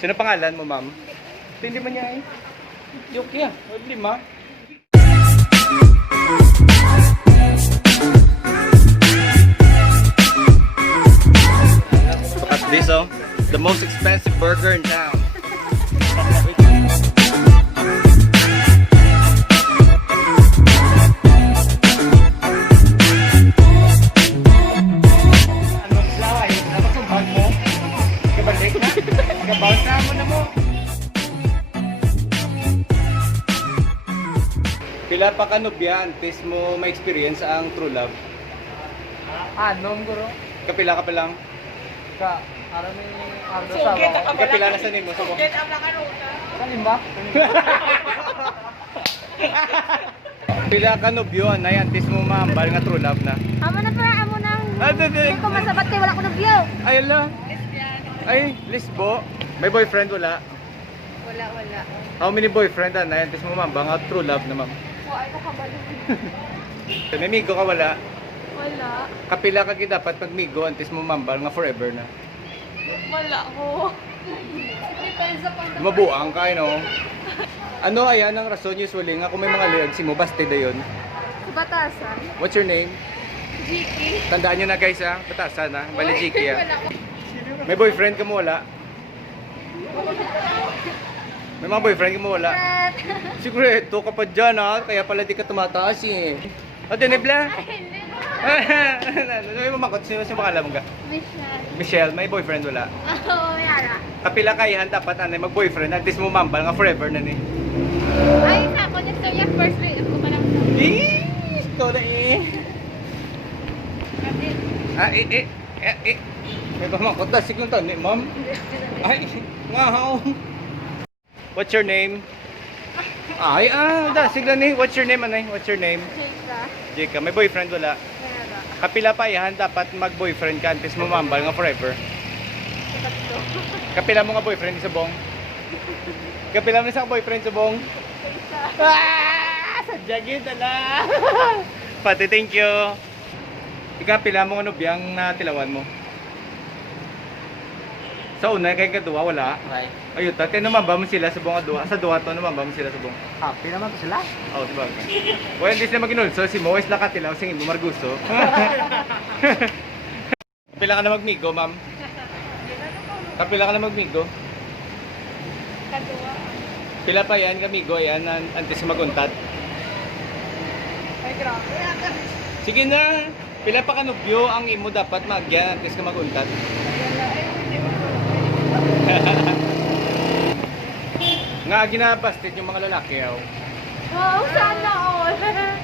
Sino pangalan mo, ma'am? Hindi man niya eh. Yok ya, hindi ma. Look at this, oh. The most expensive burger in town. Pila pa kanubyan, tis mo ma-experience ang true love? Anom guro. Kapila ka pa lang? Ka, arami ardo sa ako. Kapila na sa nimo sa mo? Kanimba? Pila kanubyon, na yan, tis mo maambal nga true love na. Amo na para amo nang. Hindi ko masabat kay wala ko nabyo. Ay, ala. Ay, lisbo. May boyfriend wala? Wala. How many boyfriend na yan, tis mo maambal nga true love na ma'am? Ay ko kabalo. May migo ka wala? Wala. Kapila ka kita dapat magmigo, antes mo mambal nga forever na. Wala ko. Mabuang ka, no? Ano ayan ang rason usually nga kung may mga lyrics mo, basta dayon? Sa batasan. What's your name? Jiki. Tandaan nyo na guys ha, batasan ha, bali Jiki ha. Wala ko. May boyfriend ka mo wala? May mga boyfriend ka mo wala? Sigurito ka pa dyan ha, kaya pala di ka tumataas eh. O, Denebla? Ano yung mamakot? Sino pangalan mo ka? Michelle. Michelle, may boyfriend wala? Oo, yara. Kapila kayahan dapat anay mag-boyfriend, at least mo mambal nga forever na ni. Ay, sa ako na story ang first grade ko pa lang. Ito na eh. May pamakot na, sigong tani, ma'am. Ay, ngahaw. What's your name? Ay, sigla ni. What's your name, anay? What's your name? Jika. Jika, may boyfriend wala? Yara. Kapila pa yahan, dapat mag-boyfriend ka, antes mo mambal nga forever. Tatlo. Kapila mo nga boyfriend sa bong? Kapila mo isang boyfriend sa bong? Sadya yun tala. Pati, thank you. Ika, pila mo ano biyang natilawan mo? Sa una, kay kaduwa, wala. Right. Ayun, tate naman ba mo sila sa buong aduwa? Sa duwa to naman ba mo sila sa buong? Happy naman to sila. Oo, diba? Well, hindi sila maginulso. Si Moes lakatilaw, singin mo marguso. Kapila ka na magmigo, ma'am? Kapila ka na magmigo? Kadua. Pila pa yan, kamigo, yan, antes maguntad. Ay, grabe. Sige na, pila pa kanubyo ang imo dapat magyan antes ka maguntad. Nga ginabasted yung mga lalaki yaw. Oo, sana all.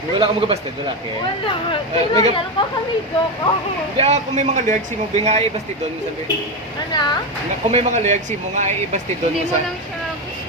Wala ka magabasted, lalaki. Wala. may gab- Kailangan ko kamigo ko. Di kung may mga liyag si mo, nga ay ibastid doon mo sabi. Ano? Kung may mga liyag si mo, nga ay ibastid doon Hindi mo mo sa... lang siya gusto.